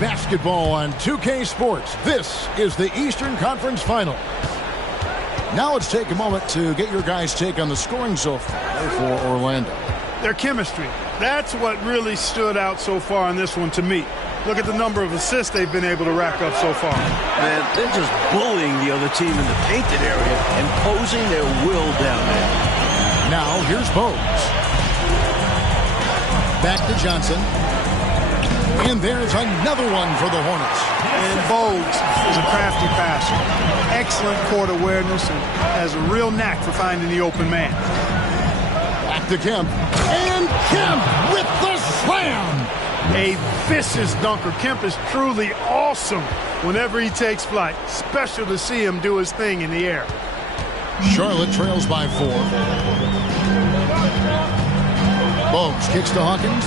Basketball on 2K Sports. This is the Eastern Conference Final. Now let's take a moment to get your guys' take on the scoring so far for Orlando. Their chemistry. That's what really stood out so far in this one to me. Look at the number of assists they've been able to rack up so far. Man, they're just bullying the other team in the painted area, imposing their will down there. Now here's Bogues. Back to Johnson. And there's another one for the Hornets. And Bogues is a crafty passer. Excellent court awareness and has a real knack for finding the open man. Back to Kemp. And Kemp with the slam. A vicious dunker. Kemp is truly awesome whenever he takes flight. Special to see him do his thing in the air. Charlotte trails by 4. Bogues kicks to Hawkins.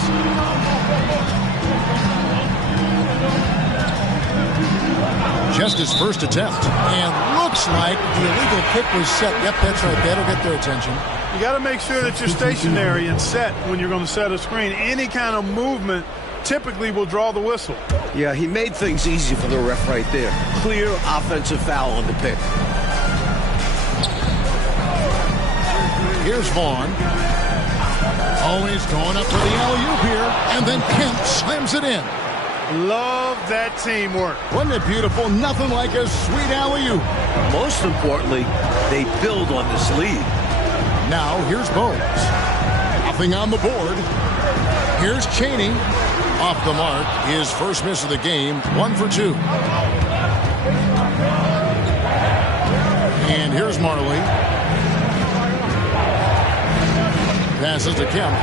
Just his first attempt. And looks like the illegal kick was set. Yep, that's right. That'll get their attention. You got to make sure that you're stationary and set when you're going to set a screen. Any kind of movement typically will draw the whistle. Yeah, he made things easy for the ref right there. Clear offensive foul on the pick. Here's Vaughn. Always going up for the alley-oop here. And then Kemp slams it in. Love that teamwork. Wasn't it beautiful? Nothing like a sweet alley-oop. Most importantly, they build on this lead. Now here's Bogues. Nothing on the board. Here's Chaney. Off the mark. His first miss of the game. 1 for 2. And here's Marley. Passes to Kemp.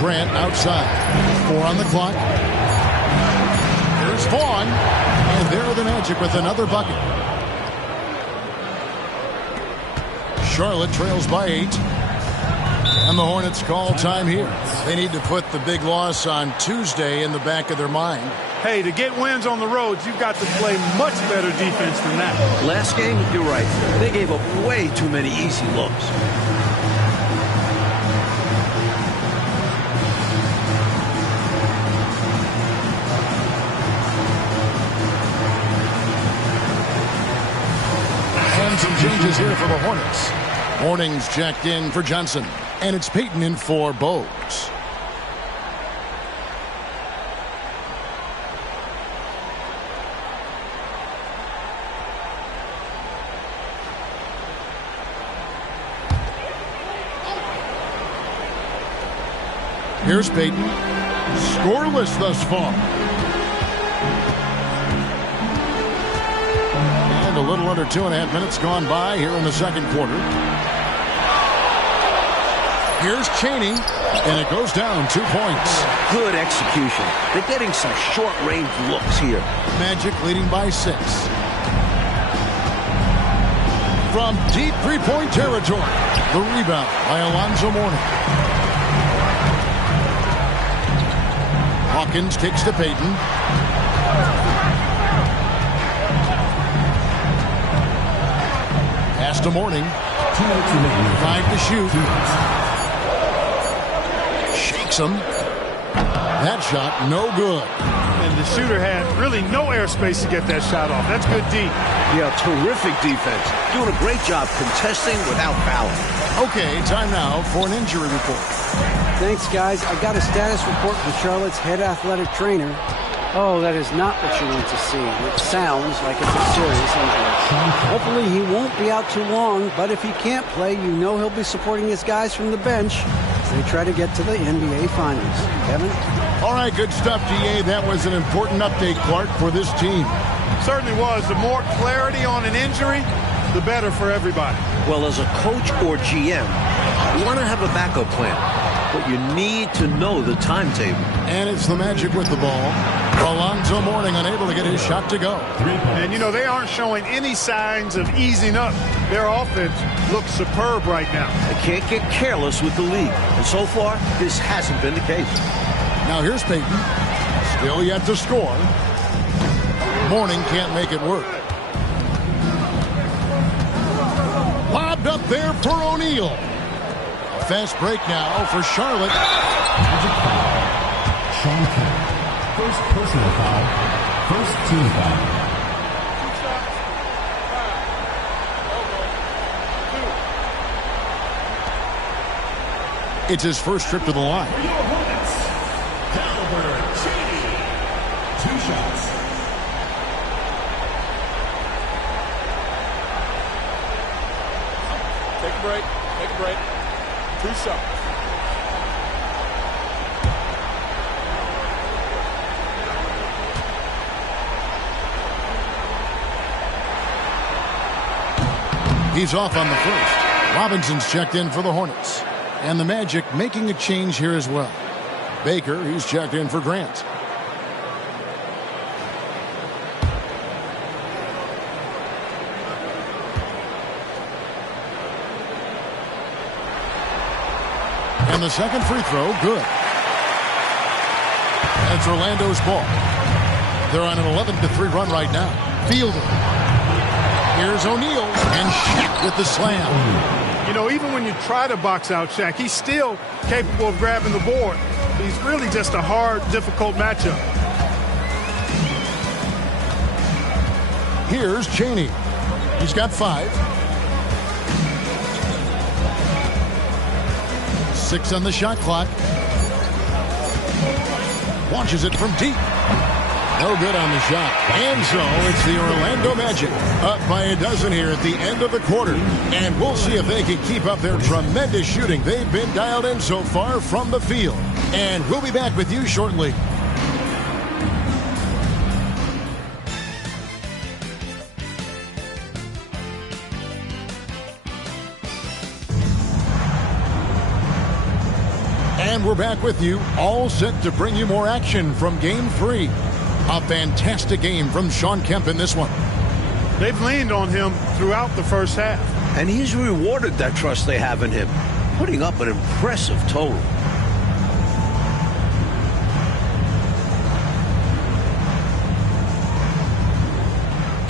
Grant outside. 4 on the clock. Here's Vaughn. And there are the Magic with another bucket. Charlotte trails by 8. And the Hornets call time here. They need to put the big loss on Tuesday in the back of their mind. Hey, to get wins on the road, you've got to play much better defense than that. Last game, you're right. They gave up way too many easy looks. And some changes here for the Hornets. Morning's checked in for Johnson. And it's Payton in for Bogues. Here's Payton. Scoreless thus far. And a little under 2.5 minutes gone by here in the second quarter. Here's Chaney, and it goes down 2 points. Good execution. They're getting some short-range looks here. Magic leading by 6. From deep three-point territory, the rebound by Alonzo Mourning. Hawkins kicks to Payton. Pass to Mourning. 5 to shoot. Shakes him. That shot, no good. And the shooter had really no airspace to get that shot off. That's good D. Yeah, terrific defense. Doing a great job contesting without fouling. Okay, time now for an injury report. Thanks, guys. I got a status report from Charlotte's head athletic trainer. Oh, that is not what you want to see. It sounds like it's a serious injury. Hopefully he won't be out too long, but if he can't play, you know he'll be supporting his guys from the bench as they try to get to the NBA Finals. Kevin? All right, good stuff, DA. That was an important update, Clark, for this team. Certainly was. The more clarity on an injury, the better for everybody. Well, as a coach or GM, you want to have a backup plan, but you need to know the timetable. And it's the Magic with the ball. Alonzo Mourning unable to get his shot to go. And, you know, they aren't showing any signs of easing up. Their offense looks superb right now. They can't get careless with the lead. And so far, this hasn't been the case. Now here's Payton. Still yet to score. Mourning can't make it work. Lobbed up there for O'Neal. A fast break now for Charlotte. Sean Kemp. First personal foul. First team foul. It's his first trip to the line. For your opponents, Calvert Cheney. 2 shots. Take a break. Take a break. 2 shots. He's off on the first. Robinson's checked in for the Hornets. And the Magic making a change here as well. Baker, he's checked in for Grant. And the second free throw, good. That's Orlando's ball. They're on an 11-3 run right now. Fielder. Here's O'Neal, and Shaq with the slam. You know, even when you try to box out Shaq, he's still capable of grabbing the board. He's really just a hard, difficult matchup. Here's Cheney. He's got 5. 6 on the shot clock. Launches it from deep. No good on the shot. And so it's the Orlando Magic up by a dozen here at the end of the quarter. And we'll see if they can keep up their tremendous shooting. They've been dialed in so far from the field. And we'll be back with you shortly. And we're back with you, all set to bring you more action from Game 3. A fantastic game from Sean Kemp in this one. They've leaned on him throughout the first half. And he's rewarded that trust they have in him, putting up an impressive total.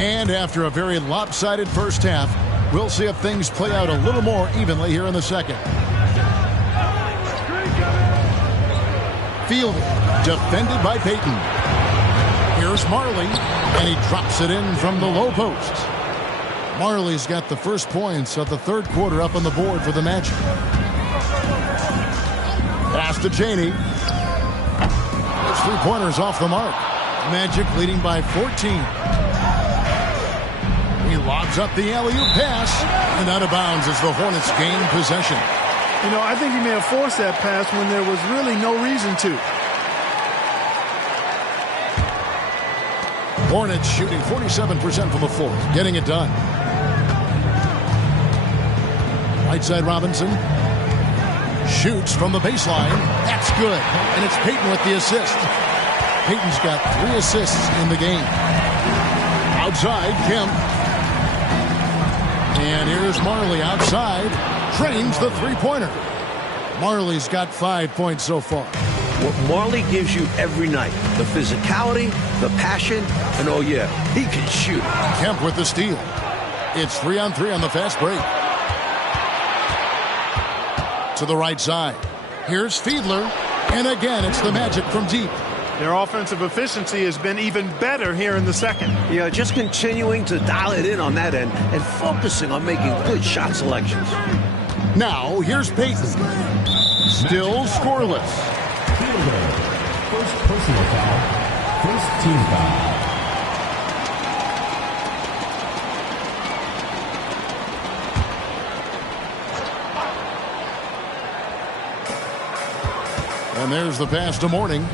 And after a very lopsided first half, we'll see if things play out a little more evenly here in the second. Fielded, defended by Payton. Here's Marley, and he drops it in from the low post. Marley's got the first points of the third quarter up on the board for the Magic. Pass to Cheney. His 3-pointers off the mark. Magic leading by 14. He lobs up the alley-oop pass, and out of bounds as the Hornets gain possession. You know, I think he may have forced that pass when there was really no reason to. Hornets shooting 47% from the floor, getting it done. Right side Robinson. Shoots from the baseline. That's good. And it's Payton with the assist. Payton's got 3 assists in the game. Outside, Kemp. And here's Marley outside. Trains the 3-pointer. Marley's got 5 points so far. What Marley gives you every night, the physicality, the passion, and oh yeah, he can shoot. Kemp with the steal. It's 3-on-3 on the fast break. To the right side. Here's Fiedler. And again, it's the Magic from deep. Their offensive efficiency has been even better here in the second. Yeah, just continuing to dial it in on that end and focusing on making good shot selections. Now, here's Payton. Still scoreless. Fielder. First personal foul. First team foul. And there's the pass to Mourning.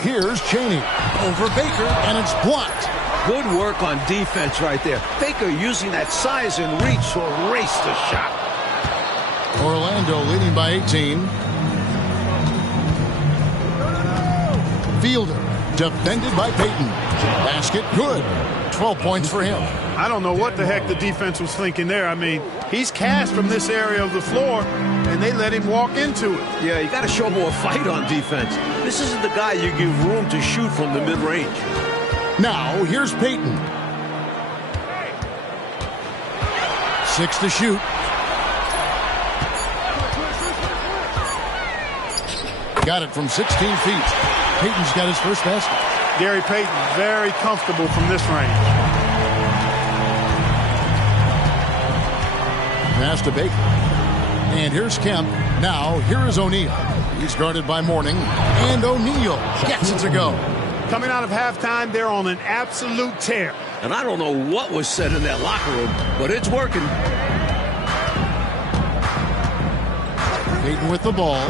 Here's Cheney over Baker, and it's blocked. Good work on defense right there. Baker using that size and reach to erase the shot. Orlando leading by 18. Fielder, defended by Payton. Basket good. 12 points for him. I don't know what the heck the defense was thinking there. I mean, he's cast from this area of the floor, and they let him walk into it. Yeah, you got to show more fight on defense. This isn't the guy you give room to shoot from the mid-range. Now, here's Payton. 6 to shoot. got it from 16 feet. Payton's got his first basket. Gary Payton, very comfortable from this range. Pass to Baker. And here's Kemp. Now, here is O'Neal. He's guarded by Mourning. And O'Neal gets it to go. Coming out of halftime, they're on an absolute tear. And I don't know what was said in that locker room, but it's working. Payton with the ball.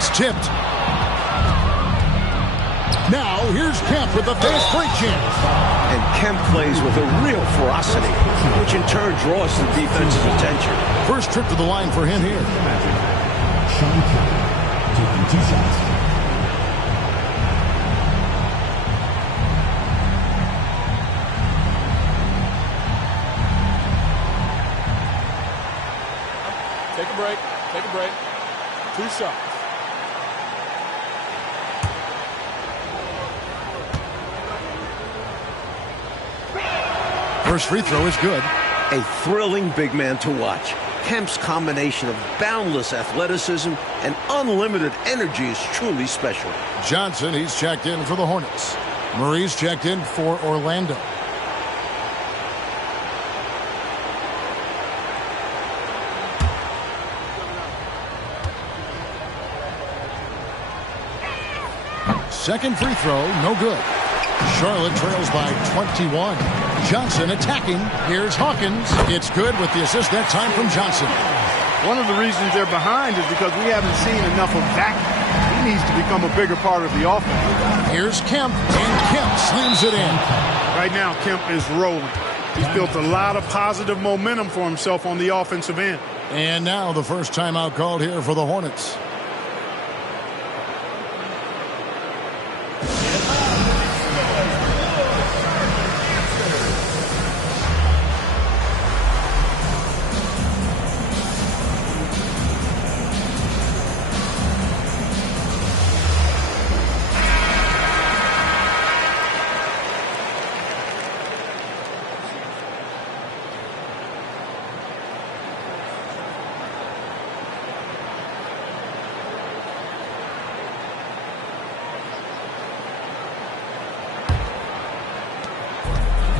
It's tipped. Now, here's Kemp with the fast break chance. And Kemp plays with a real ferocity, which in turn draws the defense's attention. First trip to the line for him here. Sean Kemp taking 2 shots. Take a break. Take a break. 2 shots. First free throw is good. A thrilling big man to watch. Kemp's combination of boundless athleticism and unlimited energy is truly special. Johnson, he's checked in for the Hornets. Murray's checked in for Orlando. Second free throw, no good. Charlotte trails by 21. Johnson attacking. Here's Hawkins. It's good with the assist that time from Johnson. One of the reasons they're behind is because we haven't seen enough of that. He needs to become a bigger part of the offense. Here's Kemp, and Kemp slams it in. Right now, Kemp is rolling. He's built a lot of positive momentum for himself on the offensive end. And now the first timeout called here for the Hornets.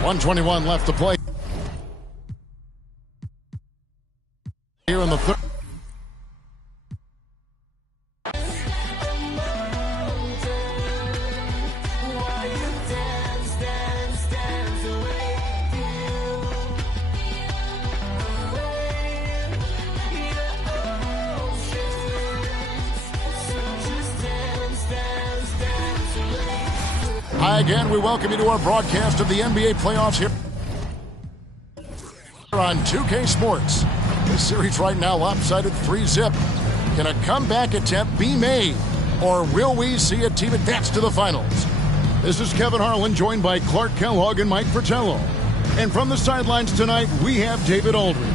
.121 left to play here in the third. Hi again, we welcome you to our broadcast of the NBA playoffs here on 2K Sports. This series right now lopsided 3-zip. Can a comeback attempt be made, or will we see a team advance to the finals? This is Kevin Harlan, joined by Clark Kellogg and Mike Fratello. And from the sidelines tonight, we have David Aldridge.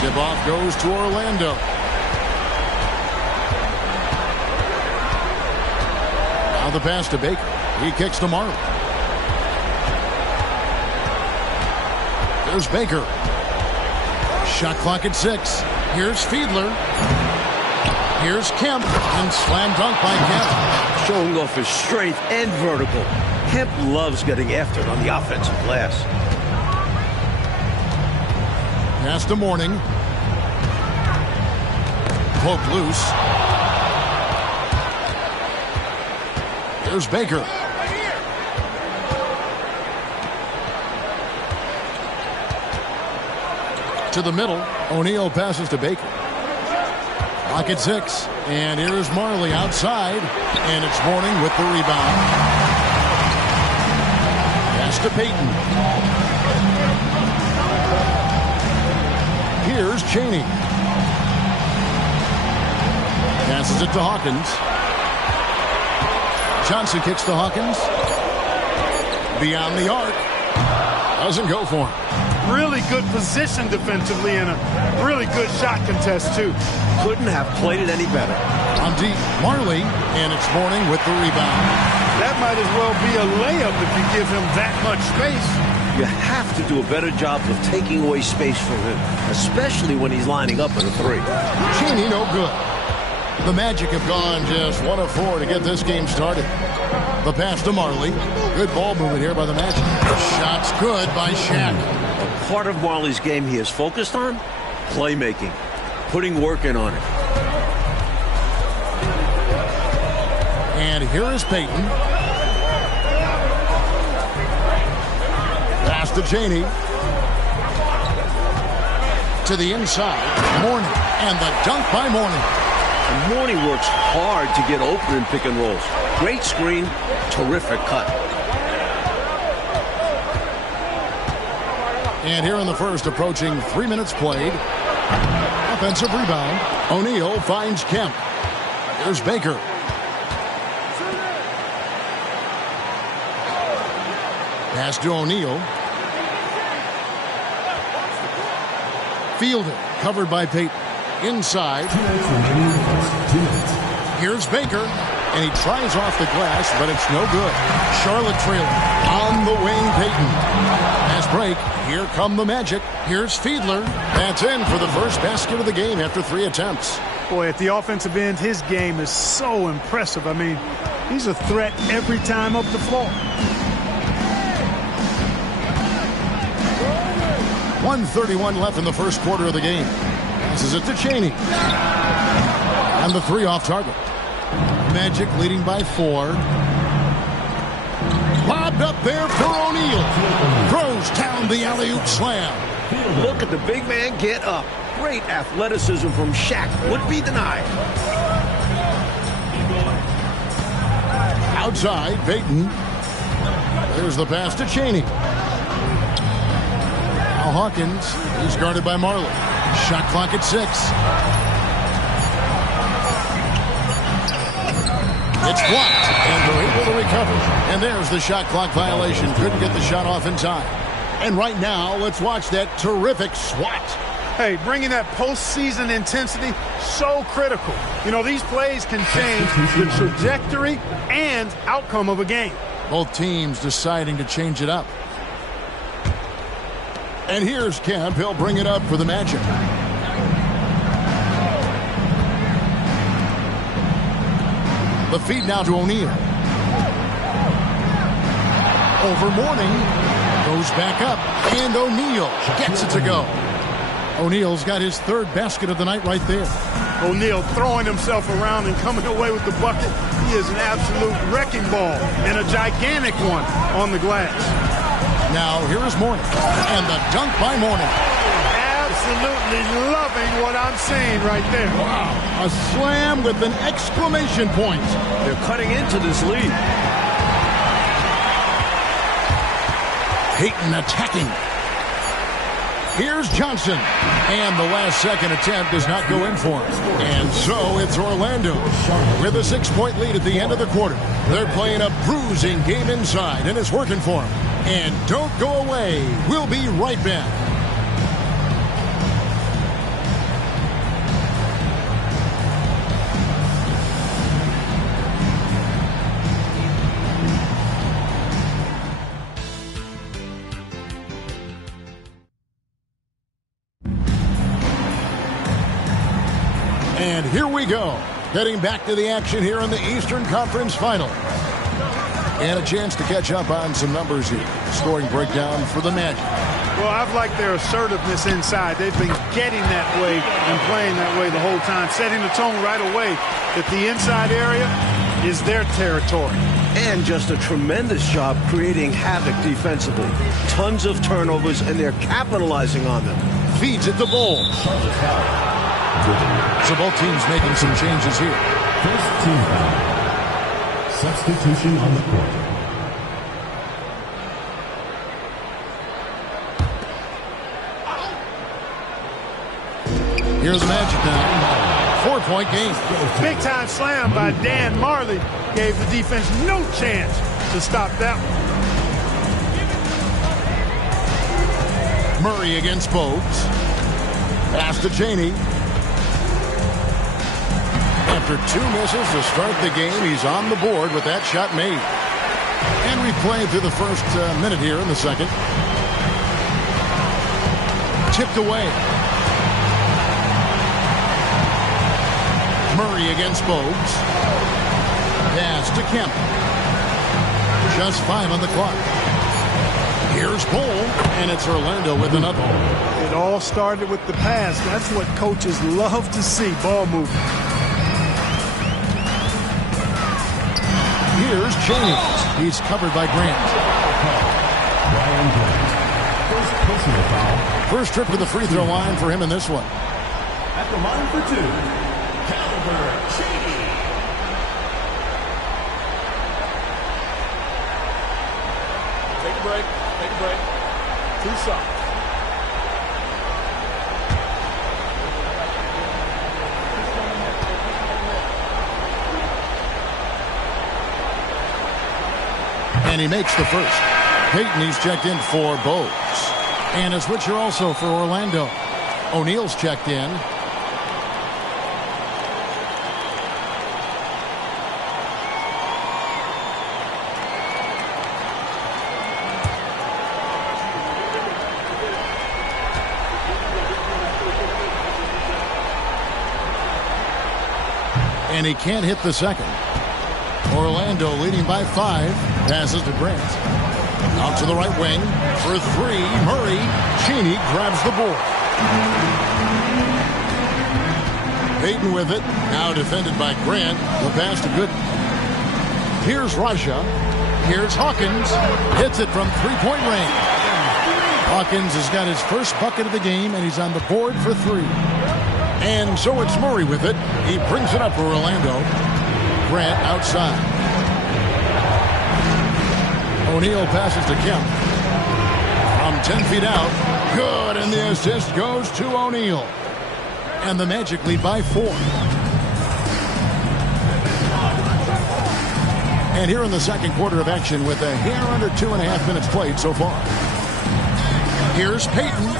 Tip-off goes to Orlando. Now the pass to Baker. He kicks to Marley. There's Baker. Shot clock at 6. Here's Fiedler. Here's Kemp. And slam dunk by Kemp. Showing off his strength and vertical. Kemp loves getting after it on the offensive glass. Pass to Mourning. Poke loose. There's Baker. To the middle. O'Neal passes to Baker. Clock at 6. And here's Marley outside. And it's Mourning with the rebound. Pass to Payton. Here's Chaney. Passes it to Hawkins. Johnson kicks to Hawkins. Beyond the arc. Doesn't go for him. Really good position defensively and a really good shot contest, too. Couldn't have played it any better. On deep, Marley, and it's Mourning with the rebound. That might as well be a layup if you give him that much space. You have to do a better job of taking away space from him, especially when he's lining up at a three. Cheney, no good. The Magic have gone just 1 of 4 to get this game started. The pass to Marley. Good ball movement here by the Magic. The shot's good by Shaq. A part of Marley's game he is focused on? Playmaking. Putting work in on it. And here is Payton. Pass to Cheney. To the inside. Mourning. And the dunk by Mourning. And Mourning works hard to get open in pick and rolls. Great screen. Terrific cut. And here in the first, approaching 3 minutes played. Offensive rebound. O'Neal finds Kemp. Here's Baker. Pass to O'Neal. Fielded. Covered by Payton. Inside. Here's Baker. And he tries off the glass, but it's no good. Charlotte trailing. On the wing, Payton. Pass break. Here come the Magic. Here's Fiedler. That's in for the first basket of the game after 3 attempts. Boy, at the offensive end, his game is so impressive. I mean, he's a threat every time up the floor. 1:31 left in the first quarter of the game. Passes it to Cheney. And the 3 off target. Magic leading by 4. Lobbed up there for O'Neal. Throws down the alley-oop slam. Look at the big man get up. Great athleticism from Shaq. Would be denied. Outside, Payton. There's the pass to Cheney. Now Hawkins. He's guarded by Marley. Shot clock at 6. It's blocked, and they're able to recover. And there's the shot clock violation. Couldn't get the shot off in time. And right now, let's watch that terrific swat. Hey, bringing that postseason intensity, so critical. You know, these plays can change the trajectory and outcome of a game. Both teams deciding to change it up. And here's Kemp. He'll bring it up for the Magic. The feed now to O'Neal. Over Mourning. Goes back up. And O'Neal gets it to go. O'Neal's got his 3rd basket of the night right there. O'Neal throwing himself around and coming away with the bucket. He is an absolute wrecking ball and a gigantic one on the glass. Now here is Mourning. And the dunk by Mourning. Absolutely loving what I'm seeing right there. Wow. A slam with an exclamation point. They're cutting into this lead. Payton attacking. Here's Johnson. And the last second attempt does not go in for him. And so it's Orlando with a 6-point lead at the end of the quarter. They're playing a bruising game inside, and it's working for them. And don't go away. We'll be right back. And here we go. Getting back to the action here in the Eastern Conference Final. And a chance to catch up on some numbers here. Scoring breakdown for the Magic. Well, I've liked their assertiveness inside. They've been getting that way and playing that way the whole time, setting the tone right away that the inside area is their territory. And just a tremendous job creating havoc defensively. Tons of turnovers, and they're capitalizing on them. Feeds it to Bol. So both teams making some changes here. First team foul. Substitution on the court. Here's the Magic now. 3-point game. Big time slam by Dan Marley gave the defense no chance to stop that one. Murray against Bogues. Pass to Chaney. After 2 misses to start the game, he's on the board with that shot made. And we played through the first minute here in the second. Tipped away. Murray against Bogues. Pass to Kemp. Just 5 on the clock. Here's Cole, and it's Orlando with another. It all started with the pass. That's what coaches love to see, ball movement. Here's Chaney. He's covered by Grant. Ryan Grant. First personal foul. First trip to the free throw line for him in this one. At the line for 2, Calvert Chaney. Take a break. Take a break. 2 shots. And he makes the first. Payton, he's checked in for Bogues. And a switcher also for Orlando. O'Neal's checked in. And he can't hit the second. Orlando leading by 5. Passes to Grant. Out to the right wing. For 3. Murray. Chaney grabs the board. Payton with it. Now defended by Grant. The pass to Gooden. Here's Raja. Here's Hawkins. Hits it from 3-point range. Hawkins has got his first bucket of the game, and he's on the board for 3. And so it's Murray with it. He brings it up for Orlando. Grant outside. O'Neal passes to Kemp. From 10 feet out. Good, and the assist goes to O'Neal. And the Magic lead by 4. And here in the second quarter of action with a hair under 2.5 minutes played so far. Here's Payton.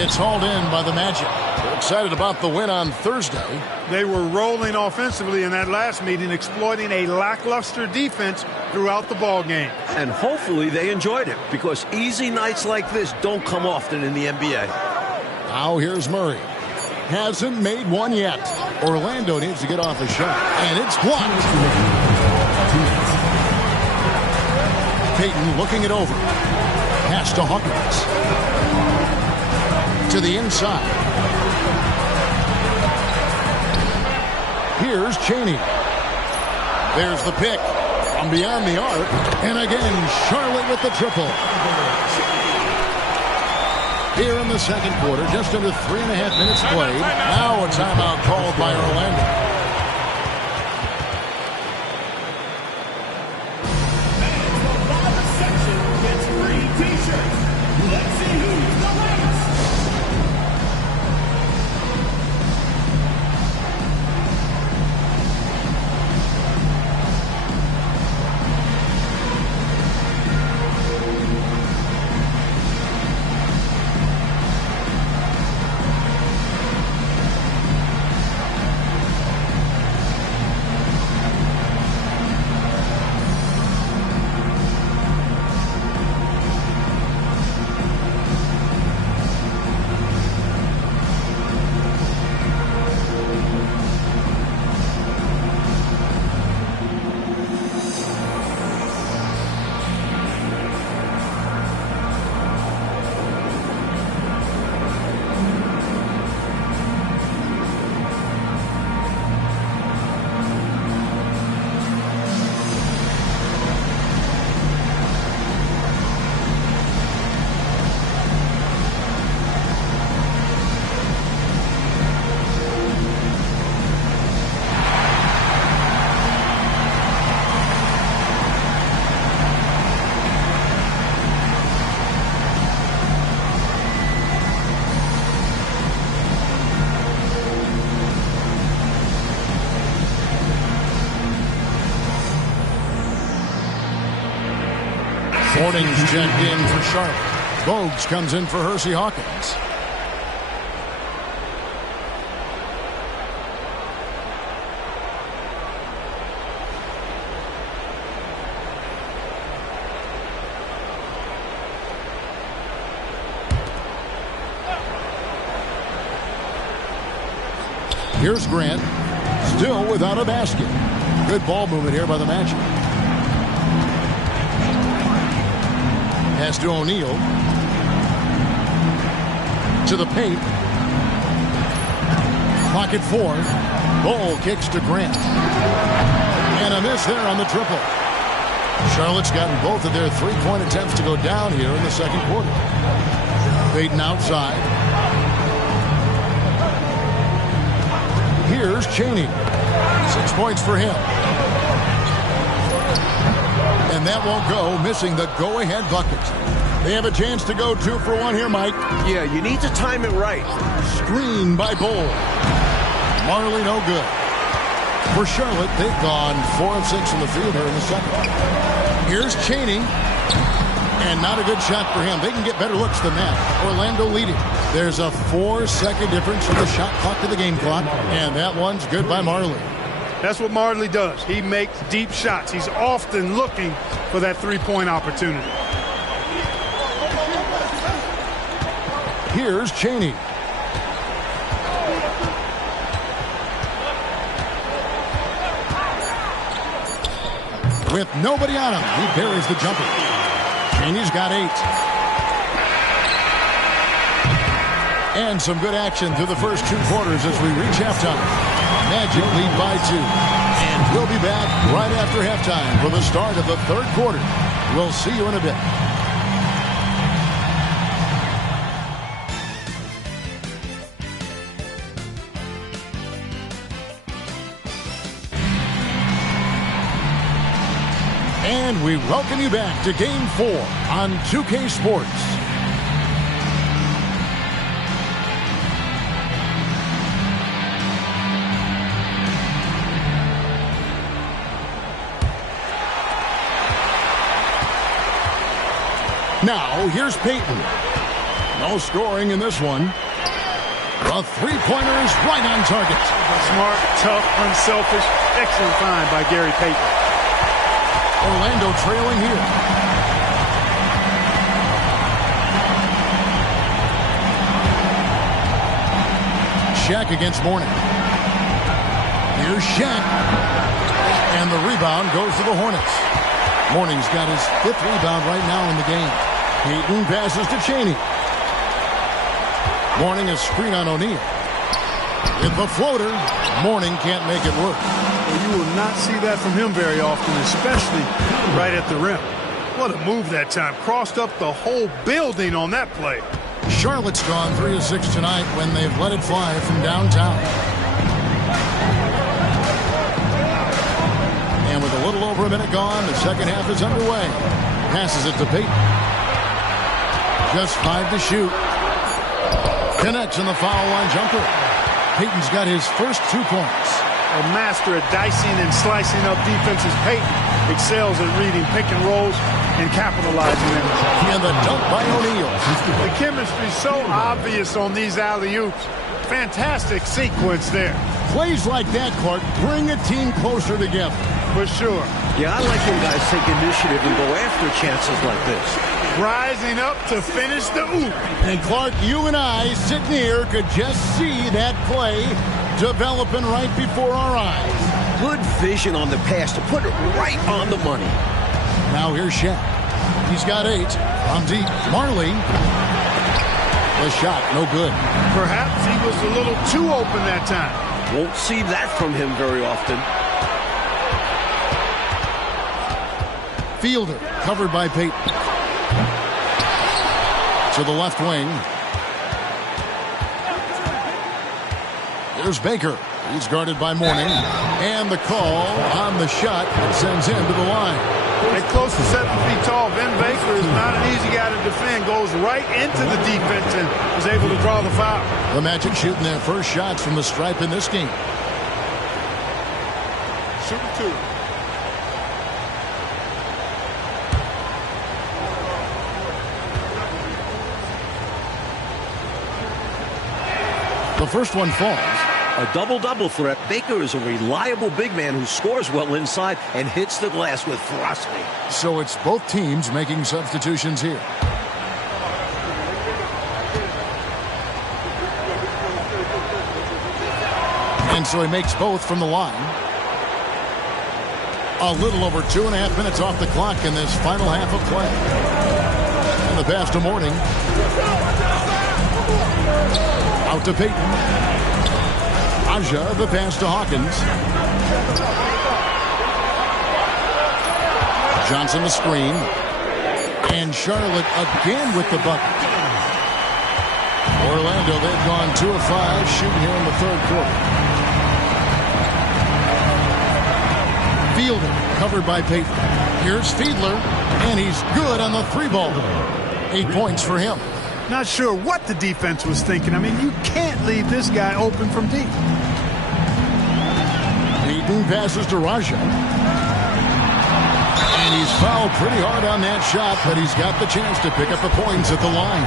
It's hauled in by the Magic. They're excited about the win on Thursday. They were rolling offensively in that last meeting, exploiting a lackluster defense throughout the ball game. And hopefully they enjoyed it, because easy nights like this don't come often in the NBA. Now here's Murray. Hasn't made one yet. Orlando needs to get off a shot, and it's blocked. Payton looking it over. Pass to Hawkins. To the inside. Here's Chaney. There's the pick from beyond the arc. And again, Charlotte with the triple. Here in the second quarter, just under 3.5 minutes played. Now a timeout called by Orlando. Morning's checked in for Charlotte. Bogues comes in for Hersey Hawkins. Here's Grant, still without a basket. Good ball movement here by the Magic. Pass to O'Neal. To the paint. Pocket 4. Ball kicks to Grant. And a miss there on the triple. Charlotte's gotten both of their three-point attempts to go down here in the second quarter. Payton outside. Here's Chaney. 6 points for him. And that won't go, missing the go-ahead bucket. They have a chance to go 2 for 1 here, Mike. Yeah, you need to time it right. Screen by Bol. Marley no good. For Charlotte, they've gone 4 of 6 from the field here in the second. Here's Chaney. And not a good shot for him. They can get better looks than that. Orlando leading. There's a 4-second difference from the shot clock to the game clock. And that one's good by Marley. That's what Marley does. He makes deep shots. He's often looking for that three-point opportunity. Here's Chaney. With nobody on him, he buries the jumper. Chaney's got 8. And some good action through the first 2 quarters as we reach halftime. Magic lead by 2. And we'll be back right after halftime for the start of the third quarter. We'll see you in a bit. And we welcome you back to Game 4 on 2K Sports. Now, here's Payton. No scoring in this one. The three-pointer is right on target. Smart, tough, unselfish. Excellent find by Gary Payton. Orlando trailing here. Shaq against Mourning. Here's Shaq. And the rebound goes to the Hornets. Mourning's got his 5th rebound right now in the game. Payton passes to Chaney. Mourning a screen on O'Neal. With the floater, Mourning can't make it work. You will not see that from him very often, especially right at the rim. What a move that time. Crossed up the whole building on that play. Charlotte's gone 3 of 6 tonight when they've let it fly from downtown. And with a little over a minute gone, the second half is underway. Passes it to Payton. Just 5 to shoot. Connects on the foul line jumper. Payton's got his first 2 points. A master at dicing and slicing up defenses, Payton excels at reading pick and rolls and capitalizing them. And the dunk by O'Neal. The chemistry's so obvious on these alley-oops. Fantastic sequence there. Plays like that, Clark, bring a team closer together. For sure. Yeah, I like when guys take initiative and go after chances like this. Rising up to finish the oop. And Clark, you and I sitting here could just see that play developing right before our eyes. Good vision on the pass to put it right on the money. Now here's Shaq. He's got 8. From deep, Marley. The shot, no good. Perhaps he was a little too open that time. Won't see that from him very often. Fielder, covered by Payton. To the left wing. There's Baker. He's guarded by Mourning. And the call on the shot sends him to the line. At close to 7 feet tall, Ben Baker is not an easy guy to defend. Goes right into the defense and is able to draw the foul. The Magic shooting their first shots from the stripe in this game. Shooting 2. The first one falls. A double-double threat. Baker is a reliable big man who scores well inside and hits the glass with ferocity. So it's both teams making substitutions here. And so he makes both from the line. A little over 2.5 minutes off the clock in this final half of play. And the pass to Mourning. Out to Payton. Aja, the pass to Hawkins. Johnson the screen. And Charlotte again with the bucket. Orlando, they've gone 2 of 5 shooting here in the third quarter. Fielder covered by Payton. Here's Fiedler, and he's good on the 3-ball. 8 points for him. Not sure what the defense was thinking. I mean, you can't leave this guy open from deep. Payton passes to Raja. And he's fouled pretty hard on that shot, but he's got the chance to pick up the points at the line.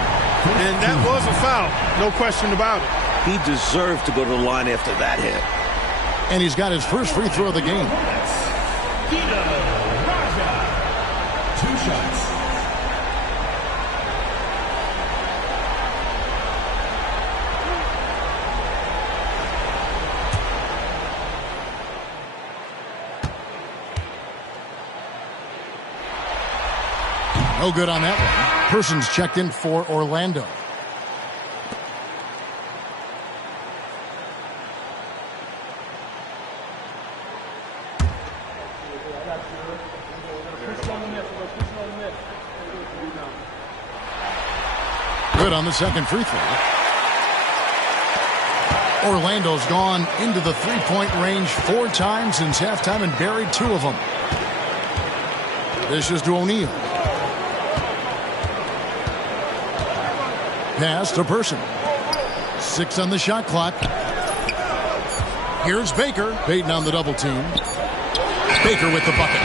And that was a foul. No question about it. He deserved to go to the line after that hit. And he's got his first free throw of the game. Raja. 2 shots. No good on that one. Persons checked in for Orlando. Good on the second free throw. Orlando's gone into the three-point range 4 times since halftime and buried 2 of them. This is to O'Neal. Pass to Person. 6 on the shot clock. Here's Baker. Payton on the double team. Baker with the bucket.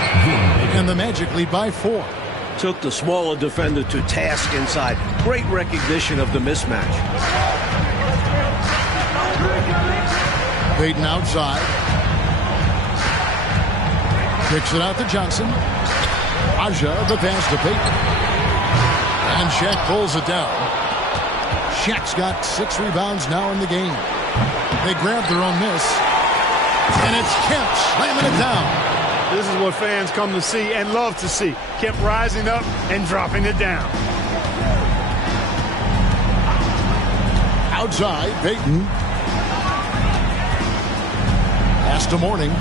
And the Magic lead by 4. Took the smaller defender to task inside. Great recognition of the mismatch. Payton outside. Kicks it out to Johnson. Aja, the pass to Payton. And Shaq pulls it down. Shaq's got 6 rebounds now in the game. They grab their own miss. And it's Kemp slamming it down. This is what fans come to see and love to see. Kemp rising up and dropping it down. Outside, Payton. Pass to Mourning.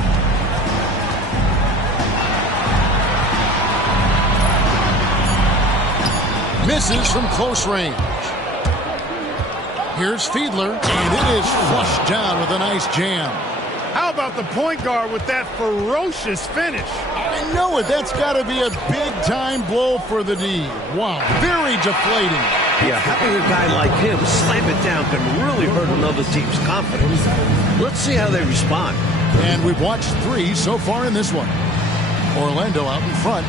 Misses from close range. Here's Fiedler, and it is flushed down with a nice jam. How about the point guard with that ferocious finish? I know it. That's got to be a big-time blow for the D. Wow, very deflating. Yeah, having a guy like him slam it down can really hurt another team's confidence. Let's see how they respond. And we've watched 3 so far in this one. Orlando out in front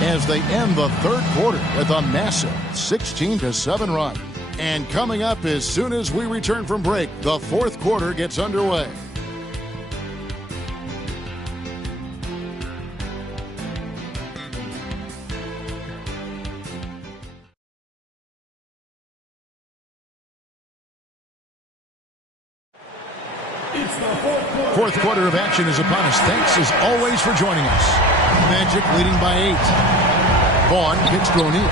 as they end the third quarter with a massive 16-7 run. And coming up as soon as we return from break, the fourth quarter gets underway. Fourth quarter of action is upon us. Thanks as always for joining us. Magic leading by 8. Vaughn kicks to O'Neal.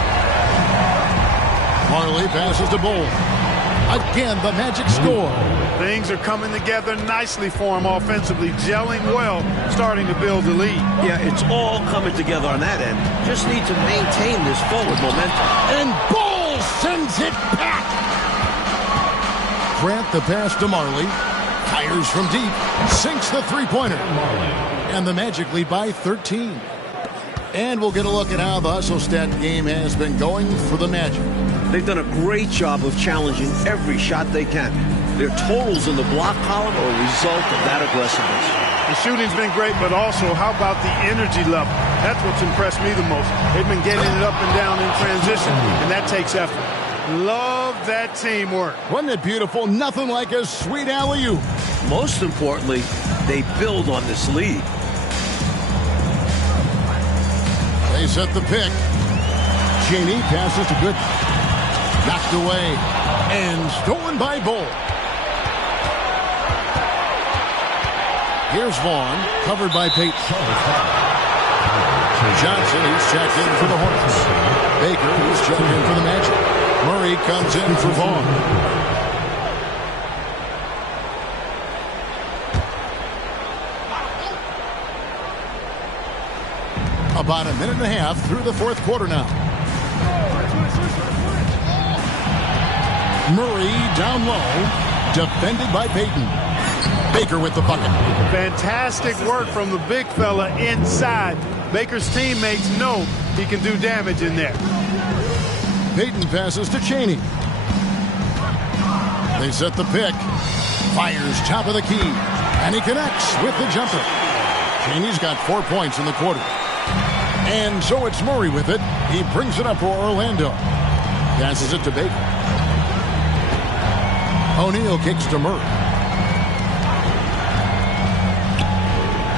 Marley passes to Bull. Again, the Magic score. Things are coming together nicely for him offensively, gelling well, starting to build the lead. Yeah, it's all coming together on that end. Just need to maintain this forward momentum. And Bull sends it back. Grant the pass to Marley. Fires from deep. Sinks the three-pointer. And the Magic lead by 13. And we'll get a look at how the Hustle Stat game has been going for the Magic. They've done a great job of challenging every shot they can. Their totals in the block column are a result of that aggressiveness. The shooting's been great, but also how about the energy level? That's what's impressed me the most. They've been getting it up and down in transition, and that takes effort. Love that teamwork. Wasn't it beautiful? Nothing like a sweet alley-oop. Most importantly, they build on this lead. They set the pick. Cheney passes to Good. Knocked away and stolen by Bull. Here's Vaughn, covered by Peyton. Johnson, he's checked in for the Hornets. Baker, he's checked in for the Magic. Murray comes in for Vaughn. About a minute and a half through the fourth quarter now. Murray down low, defended by Peyton. Baker with the bucket. Fantastic work from the big fella inside. Baker's teammates know he can do damage in there. Peyton passes to Cheney. They set the pick. Fires top of the key. And he connects with the jumper. Cheney's got 4 points in the quarter. And so it's Murray with it. He brings it up for Orlando. Passes it to Baker. O'Neal kicks to Murray.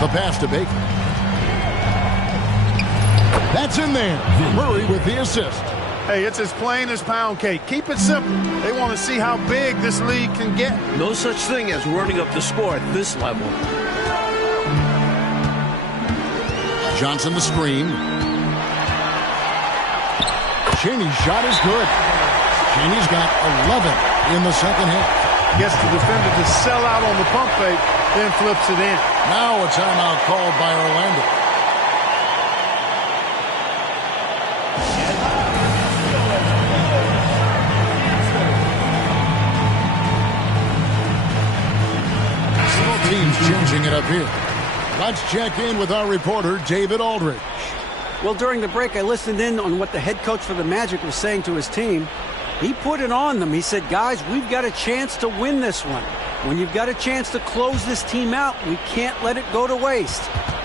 The pass to Baker. That's in there. Murray with the assist. Hey, it's as plain as pound cake. Keep it simple. They want to see how big this league can get. No such thing as running up the score at this level. Johnson the screen. Cheney's shot is good. Cheney's got 11 in the second half. Gets the defender to sell out on the pump fake, then flips it in. Now a timeout called by Orlando. Both teams changing it up here. Let's check in with our reporter, David Aldridge. Well, during the break, I listened in on what the head coach for the Magic was saying to his team. He put it on them. He said, guys, we've got a chance to win this one. When you've got a chance to close this team out, we can't let it go to waste.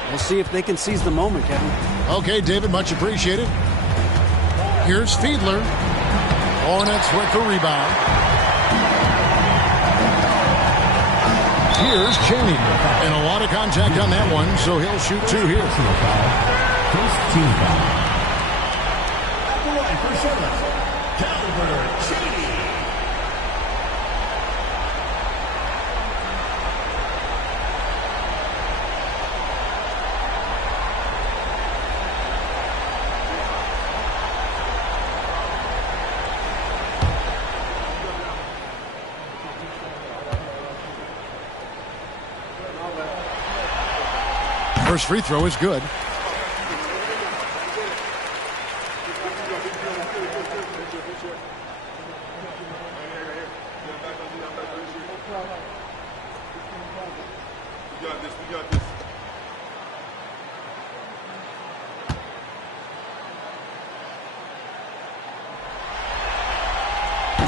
We'll see if they can seize the moment, Kevin. Okay, David, much appreciated. Here's Fiedler. Hornets with the rebound. Here's Cheney. And a lot of contact on that one, so he'll shoot two here. First team foul. At the line for Charlotte, Calvert Cheney. First free throw is good.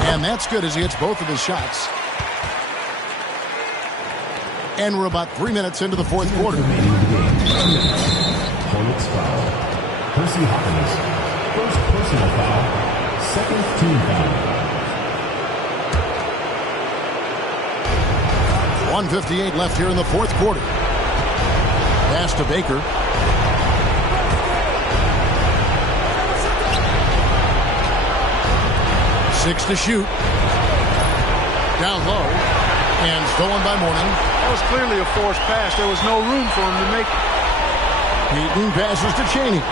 And that's good as he hits both of his shots. And we're about 3 minutes into the fourth quarter. Hornets foul. Percy Hawkins. First personal foul. Second team foul. 1:58 left here in the fourth quarter. Pass to Baker. Six to shoot. Down low. And stolen by Mourning. That was clearly a forced pass. There was no room for him to make it. Peyton passes to Cheney.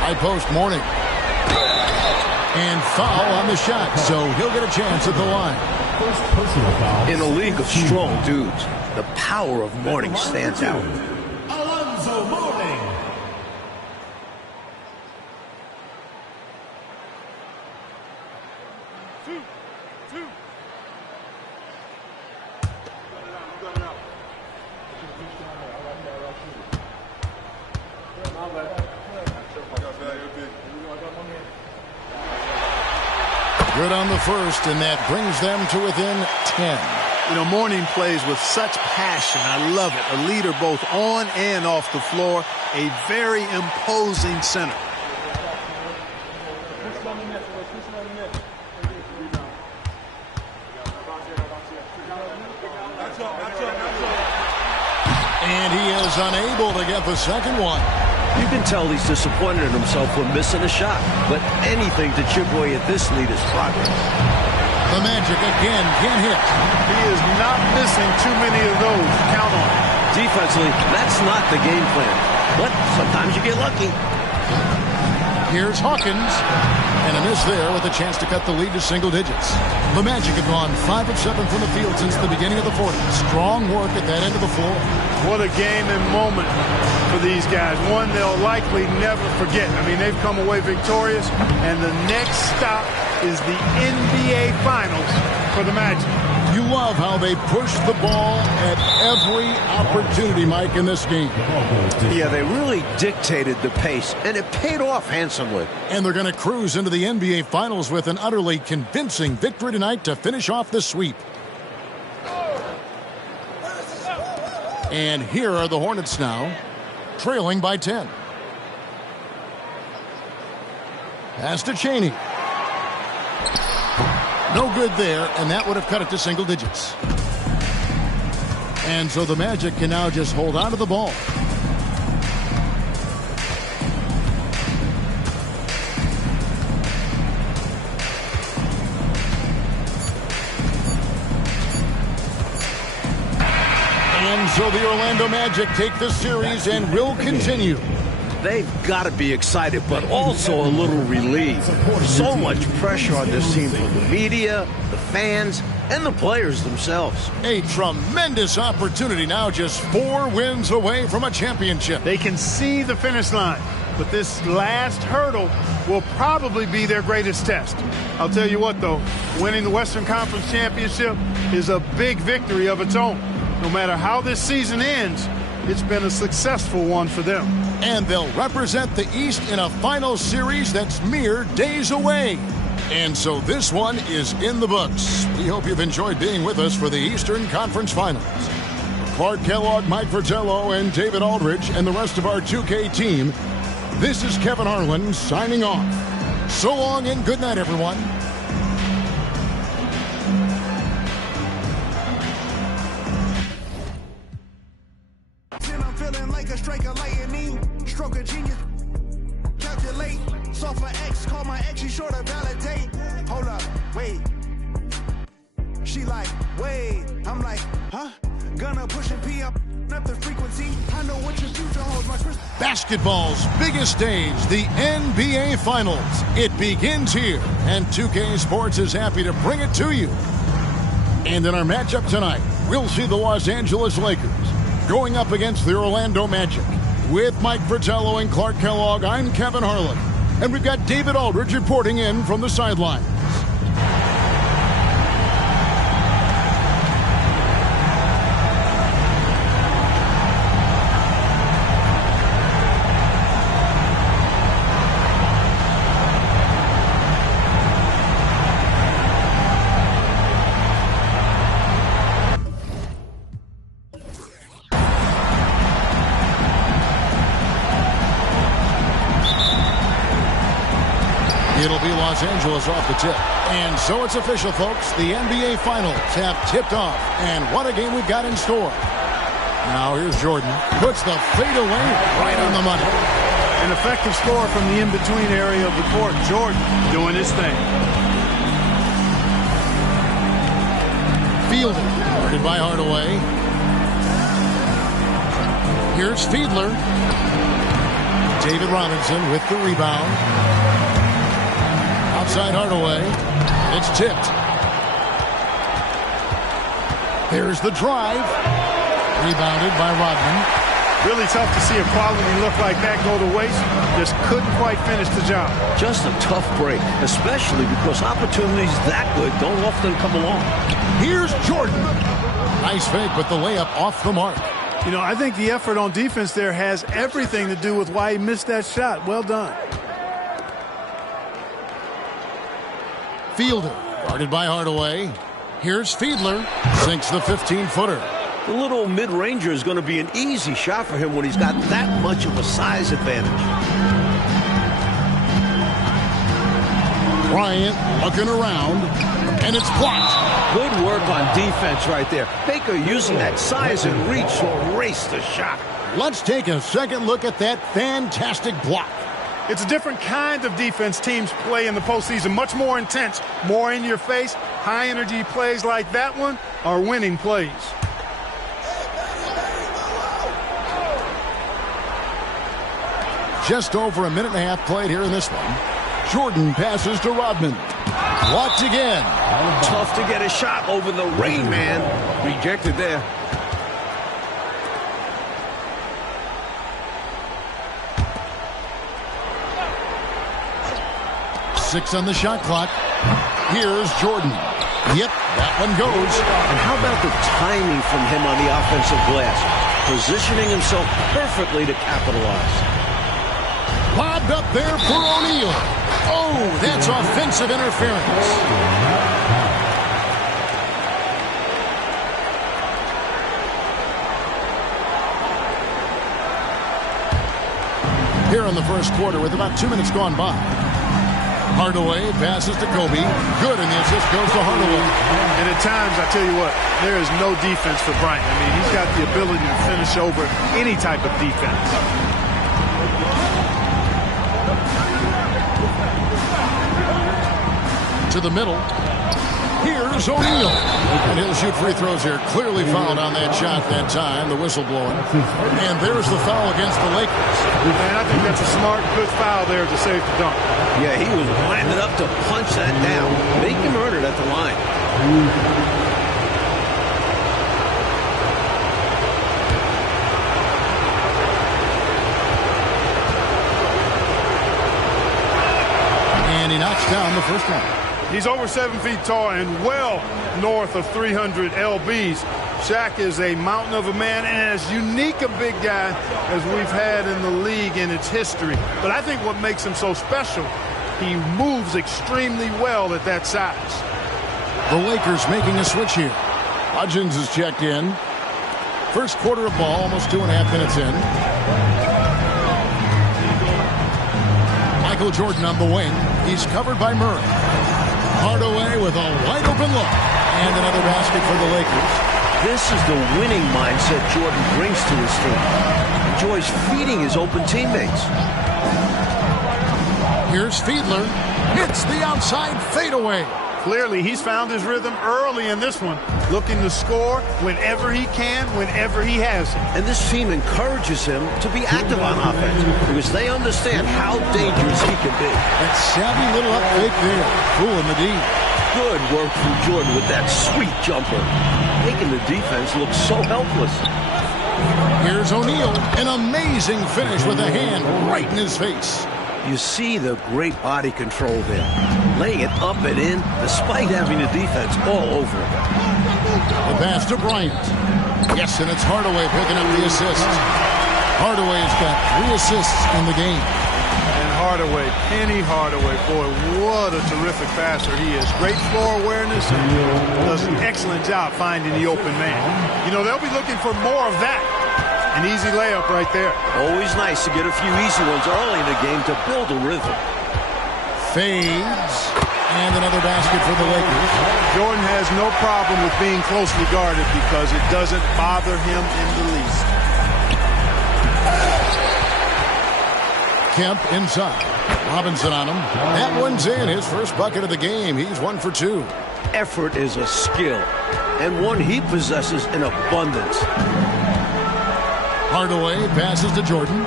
High post Mourning. And foul on the shot, so he'll get a chance at the line. First personal foul. In a league of strong dudes, the power of Mourning stands out. Alonzo Mourning. Good on the first, and that brings them to within 10. You know, Mourning plays with such passion. I love it. A leader both on and off the floor. A very imposing center. And he is unable to get the second one. You can tell he's disappointed in himself for missing a shot, but anything to chip away at this lead is progress. The Magic again can't hit. He is not missing too many of those. Count on it. Defensively, that's not the game plan, but sometimes you get lucky. Here's Hawkins. And a miss there with a chance to cut the lead to single digits. The Magic have gone 5 of 7 from the field since the beginning of the 40s. Strong work at that end of the floor. What a game and moment for these guys. One they'll likely never forget. I mean, they've come away victorious, and the next stop is the NBA Finals for the Magic. You love how they push the ball at every opportunity, Mike, in this game. Yeah, they really dictated the pace, and it paid off handsomely. And they're going to cruise into the NBA Finals with an utterly convincing victory tonight to finish off the sweep. And here are the Hornets now, trailing by 10. Pass to Chaney. No good there, and that would have cut it to single digits. And so the Magic can now just hold on to the ball. And so the Orlando Magic take the series and will continue. They've got to be excited, but also a little relieved. So much pressure on this team from the media, the fans, and the players themselves. A tremendous opportunity now, just 4 wins away from a championship. They can see the finish line, but this last hurdle will probably be their greatest test. I'll tell you what, though, winning the Western Conference Championship is a big victory of its own. No matter how this season ends, it's been a successful one for them. And they'll represent the East in a final series that's mere days away. And so this one is in the books. We hope you've enjoyed being with us for the Eastern Conference Finals. Clark Kellogg, Mike Fratello, and David Aldridge, and the rest of our 2K team, this is Kevin Harlan signing off. So long and good night, everyone. I'm feeling like a striker, lightning, stroke of genius. Calculate, solve for X, call my ex, she sure to validate. Hold up, wait. She like, wait, I'm like, huh? Gonna push and pee up the frequency. I know what your future holds, my crystal. Basketball's biggest stage, the NBA Finals. It begins here, and 2K Sports is happy to bring it to you. And in our matchup tonight, we'll see the Los Angeles Lakers going up against the Orlando Magic. With Mike Fratello and Clark Kellogg, I'm Kevin Harlan. And we've got David Aldridge reporting in from the sidelines. It'll be Los Angeles off the tip. And so it's official, folks. The NBA Finals have tipped off. And what a game we've got in store. Now here's Jordan. Puts the fadeaway right on the money. An effective score from the in-between area of the court. Jordan doing his thing. Fielded. Guarded by Hardaway. Here's Fiedler. David Robinson with the rebound. Outside Hardaway. It's tipped. There's the drive. Rebounded by Rodman. Really tough to see a quality look like that go to waste. Just couldn't quite finish the job. Just a tough break, especially because opportunities that good don't often come along. Here's Jordan. Nice fake, but the layup off the mark. You know, I think the effort on defense there has everything to do with why he missed that shot. Well done. Fielder, guarded by Hardaway. Here's Fiedler. Sinks the 15-footer. The little mid-ranger is going to be an easy shot for him when he's got that much of a size advantage. Bryant looking around, and it's blocked. Good work on defense right there. Baker using that size and reach to erase the shot. Let's take a second look at that fantastic block. It's a different kind of defense teams play in the postseason. Much more intense, more in your face. High-energy plays like that one are winning plays. Just over a minute and a half played here in this one. Jordan passes to Rodman. Blocked again. Tough to get a shot over the rain, man. Rejected there. Six on the shot clock. Here's Jordan. Yep, that one goes. And how about the timing from him on the offensive glass? Positioning himself perfectly to capitalize. Lobbed up there for O'Neal. Oh, that's offensive interference. Here in the first quarter with about 2 minutes gone by. Hardaway passes to Kobe. Good, and the assist goes to Hardaway. And at times, I tell you what, there is no defense for Bryant. I mean, he's got the ability to finish over any type of defense. To the middle. Here's O'Neal. And he'll shoot free throws here. Clearly fouled on that shot that time. The whistle blowing. And there's the foul against the Lakers. And I think that's a smart, good foul there to save the dunk. Yeah, he was lining up to punch that down. Make him earn it at the line. And he knocks down the first one. He's over 7 feet tall and well north of 300 lbs. Shaq is a mountain of a man and as unique a big guy as we've had in the league in its history. But I think what makes him so special, he moves extremely well at that size. The Lakers making a switch here. Hudgens is checked in. First quarter of ball, almost 2.5 minutes in. Michael Jordan on the wing. He's covered by Murray. Hardaway with a wide open look. And another basket for the Lakers. This is the winning mindset Jordan brings to his team. Enjoys feeding his open teammates. Here's Fiedler. Hits the outside fadeaway. Clearly, he's found his rhythm early in this one, looking to score whenever he can, whenever he has it. And this team encourages him to be active on offense because they understand how dangerous he can be. That savvy little up fake there, fooling the D. Good work from Jordan with that sweet jumper, making the defense look so helpless. Here's O'Neal, an amazing finish with a hand right in his face. You see the great body control there, laying it up and in despite having the defense all over him. The pass to Bryant. Yes, and it's Hardaway picking up the assist. Hardaway's got 3 assists in the game. And Hardaway, Penny Hardaway, boy, what a terrific passer he is. Great floor awareness and does an excellent job finding the open man. You know, they'll be looking for more of that. An easy layup right there. Always nice to get a few easy ones early in the game to build a rhythm. Fades. And another basket for the Lakers. Jordan has no problem with being closely guarded because it doesn't bother him in the least. Kemp inside. Robinson on him. That one's in. His first bucket of the game. He's 1 for 2. Effort is a skill, and one he possesses in abundance. Hardaway passes to Jordan.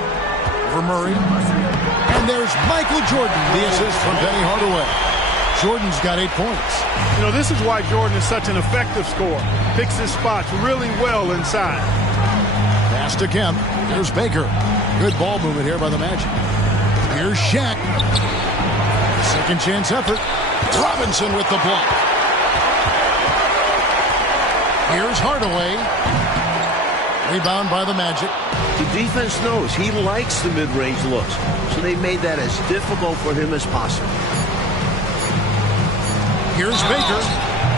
For Murray. And there's Michael Jordan. The assist from Penny Hardaway. Jordan's got 8 points. You know, this is why Jordan is such an effective scorer. Picks his spots really well inside. Pass to Kemp. Here's Baker. Good ball movement here by the Magic. Here's Shaq. Second chance effort. Robinson with the block. Here's Hardaway. Rebound by the Magic. The defense knows he likes the mid-range looks, so they made that as difficult for him as possible. Here's Baker.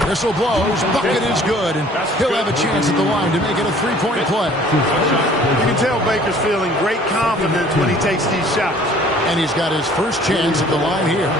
Whistle blows. Bucket is good, and he'll have a chance at the line to make it a three-point play. You can tell Baker's feeling great confidence when he takes these shots. And he's got his first chance at the line here.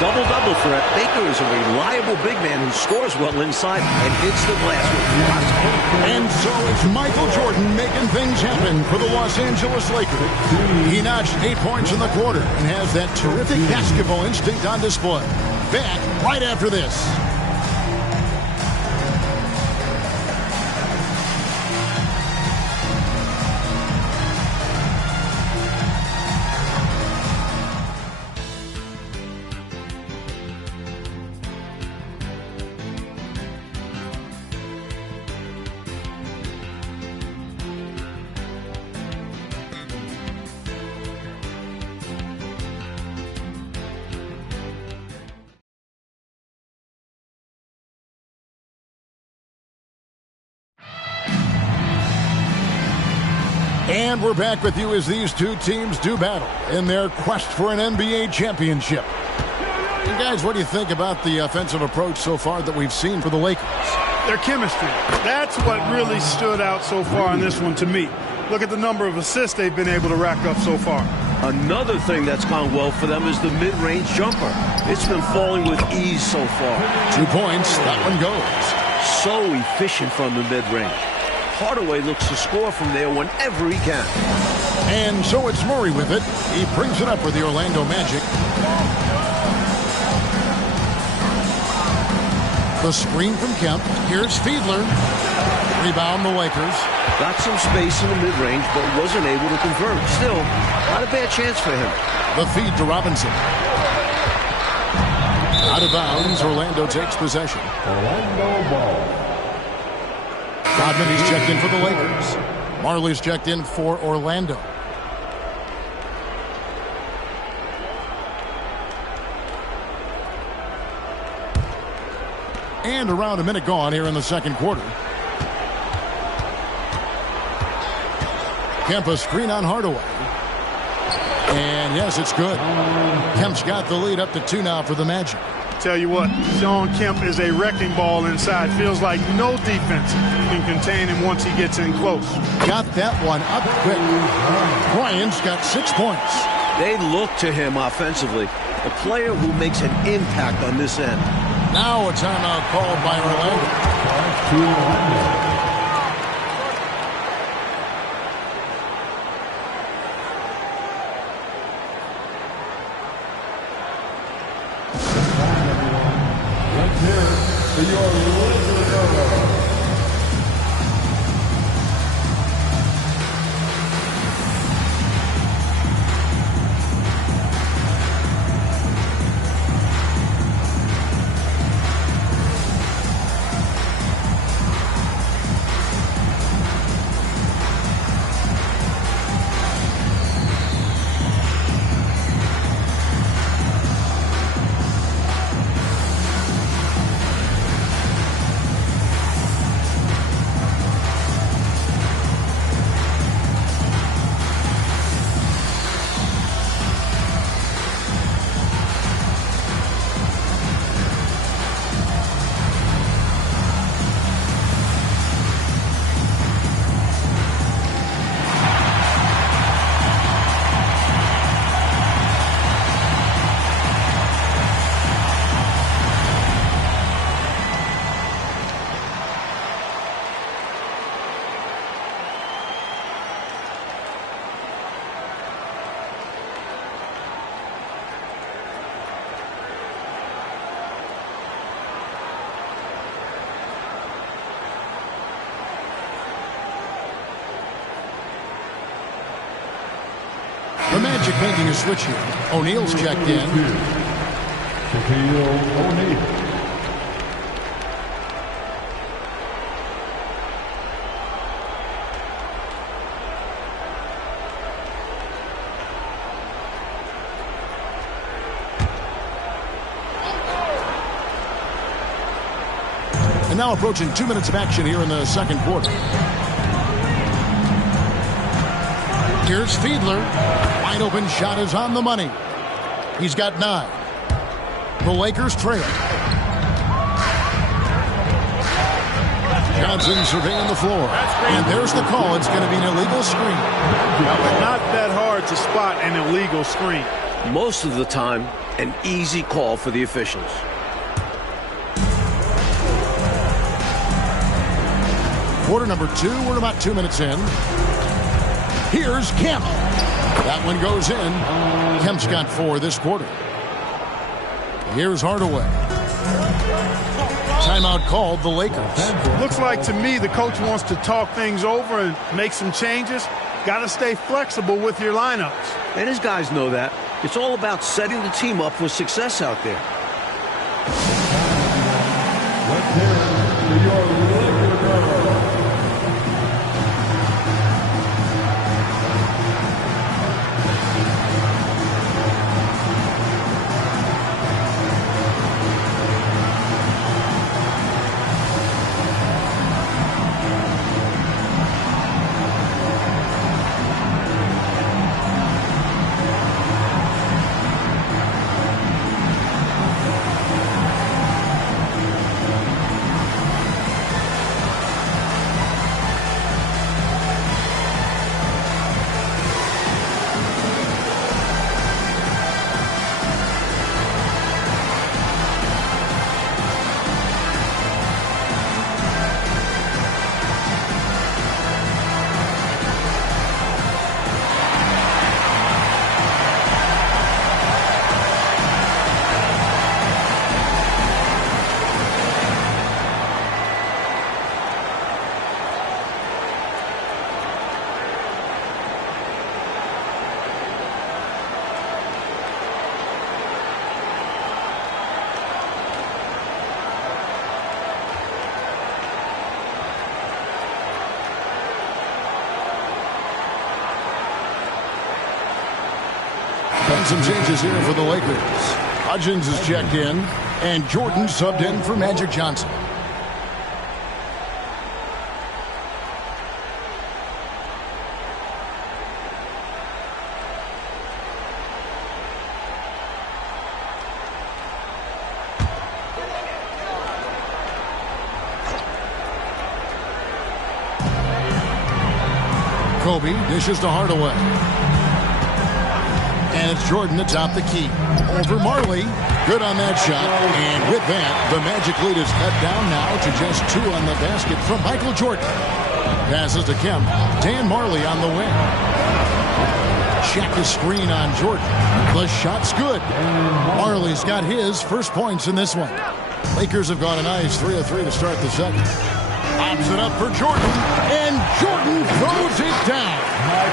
Double-double threat. Baker is a reliable big man who scores well inside and hits the glass with lots of power. And so it's Michael Jordan making things happen for the Los Angeles Lakers. He notched 8 points in the quarter and has that terrific basketball instinct on display. Back right after this. And we're back with you as these two teams do battle in their quest for an NBA championship. And guys, what do you think about the offensive approach so far that we've seen for the Lakers? Their chemistry. That's what really stood out so far in this one to me. Look at the number of assists they've been able to rack up so far. Another thing that's gone well for them is the mid-range jumper. It's been falling with ease so far. 2 points. That one goes. So efficient from the mid-range. Hardaway looks to score from there whenever he can. And so it's Murray with it. He brings it up for the Orlando Magic. The screen from Kemp. Here's Fiedler. Rebound the Lakers. Got some space in the mid-range, but wasn't able to convert. Still, not a bad chance for him. The feed to Robinson. Out of bounds, Orlando takes possession. Orlando ball. Rodman, he's checked in for the Lakers. Marley's checked in for Orlando. And around a minute gone here in the second quarter. Kemp, a screen on Hardaway. And yes, it's good. Kemp's got the lead up to 2 now for the Magic. Tell you what, Shawn Kemp is a wrecking ball inside. Feels like no defense can contain him once he gets in close. Got that one up quick. Bryant's got 6 points. They look to him offensively. A player who makes an impact on this end. Now a timeout called by Orlando. The Magic making a switch here. O'Neal's checked in. Shaquille O'Neal. And now approaching 2 minutes of action here in the second quarter. Here's Fiedler. Wide open shot is on the money. He's got 9. The Lakers trail. Johnson surveying the floor. And there's the call. It's going to be an illegal screen. Not that hard to spot an illegal screen. Most of the time, an easy call for the officials. Quarter number 2. We're about 2 minutes in. Here's Kemp. That one goes in. Kemp's got 4 this quarter. Here's Hardaway. Timeout called the Lakers. Looks like to me the coach wants to talk things over and make some changes. Got to stay flexible with your lineups. And his guys know that. It's all about setting the team up for success out there. Some changes here for the Lakers. Hudgens is checked in, and Jordan subbed in for Magic Johnson. Kobe dishes to Hardaway. And it's Jordan atop the key. Over Marley. Good on that shot. And with that, the Magic lead is cut down now to just 2 on the basket from Michael Jordan. Passes to Kemp. Dan Marley on the wing. Check the screen on Jordan. The shot's good. Marley's got his first points in this one. Lakers have gone a nice 3 of 3 to start the second. Pops it up for Jordan. And Jordan throws it down.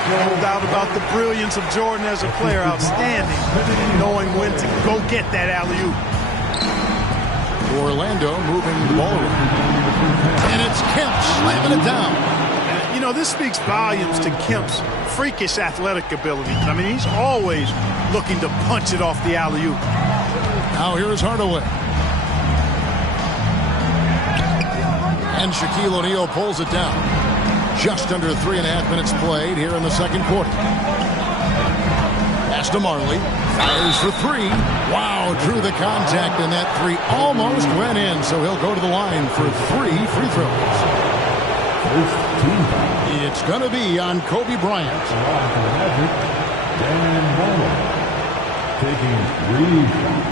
No doubt about the brilliance of Jordan as a player. Outstanding. Knowing when to go get that alley-oop. Orlando moving the ball around. And it's Kemp slamming it down. You know, this speaks volumes to Kemp's freakish athletic ability. I mean, he's always looking to punch it off the alley-oop. Now here's Hardaway. And Shaquille O'Neal pulls it down. Just under 3.5 minutes played here in the second quarter. Pass to Marley. Fires for 3. Wow, drew the contact, and that 3 almost went in, so he'll go to the line for 3 free throws. It's going to be on Kobe Bryant. Dan Marley taking 3 shots.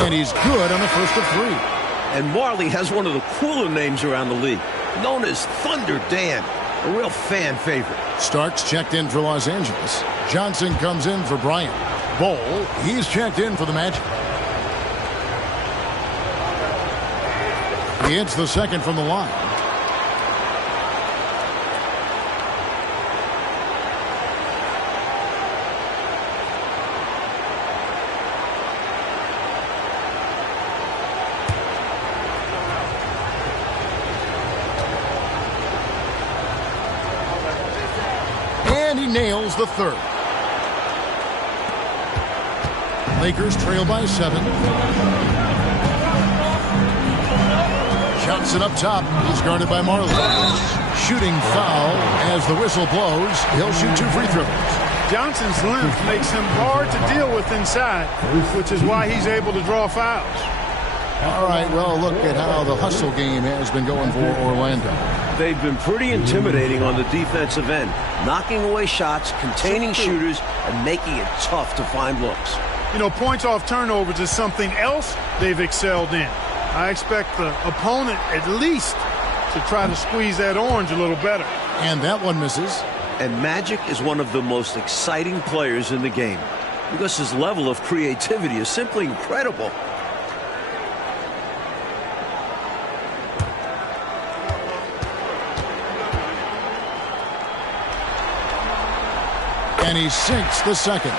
And he's good on the first of 3. And Marley has one of the cooler names around the league, known as Thunder Dan, a real fan favorite. Starks checked in for Los Angeles. Johnson comes in for Bryant. Bol, he's checked in for the Magic. He hits the second from the line. Bill's the third. Lakers trail by 7. Johnson up top. He's guarded by Marley. Shooting foul as the whistle blows. He'll shoot 2 free throws. Johnson's length makes him hard to deal with inside, which is why he's able to draw fouls. All right, well, look at how the hustle game has been going for Orlando. They've been pretty intimidating on the defensive end, knocking away shots, containing shooters, and making it tough to find looks. You know, points off turnovers is something else they've excelled in. I expect the opponent at least to try to squeeze that orange a little better. And that one misses. And Magic is one of the most exciting players in the game because his level of creativity is simply incredible. And he sinks the second.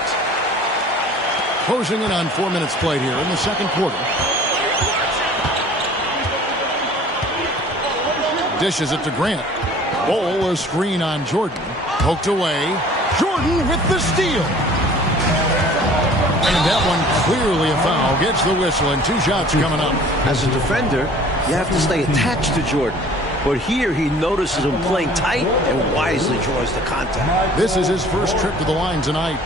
Closing in on 4 minutes played here in the second quarter. Dishes it to Grant. Ball, a screen on Jordan. Poked away. Jordan with the steal. And that one clearly a foul. Gets the whistle and 2 shots coming up. As a defender, you have to stay attached to Jordan. But here he notices him playing tight and wisely draws the contact. This is his first trip to the line tonight.